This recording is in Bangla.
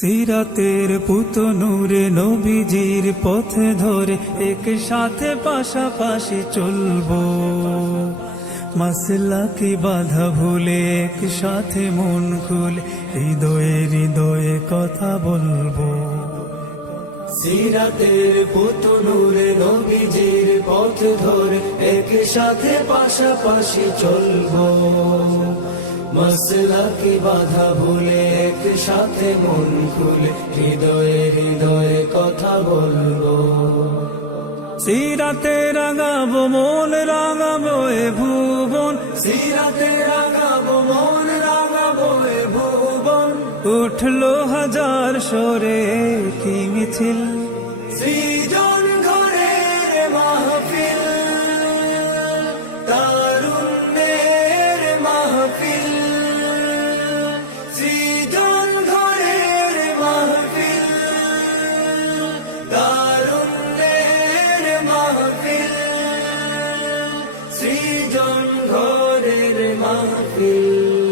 সিরাতের পুত নূরে নবীজির পথে ধরে একসাথে পাশাপাশি চলবো। মাসলা কি বাধা ভুলে একসাথে মন খুলে হৃদয়ে হৃদয়ে কথা বলব। সিরাতের পুতুনুরে নবীজির পথ ধরে একসাথে পাশাপাশি চলবো। মসলা কি বাধা ভুলে একসাথে মন খুলে? হৃদয়ে হৃদয়ে কথা বলব। সিরাতে রাঙাবো মন রাঙাবো এ ভুবন। সিরাতে রাগাবো মন রাগাবো এ ভুবন। উঠল হাজার সরে কি মিছিল? মাহফিল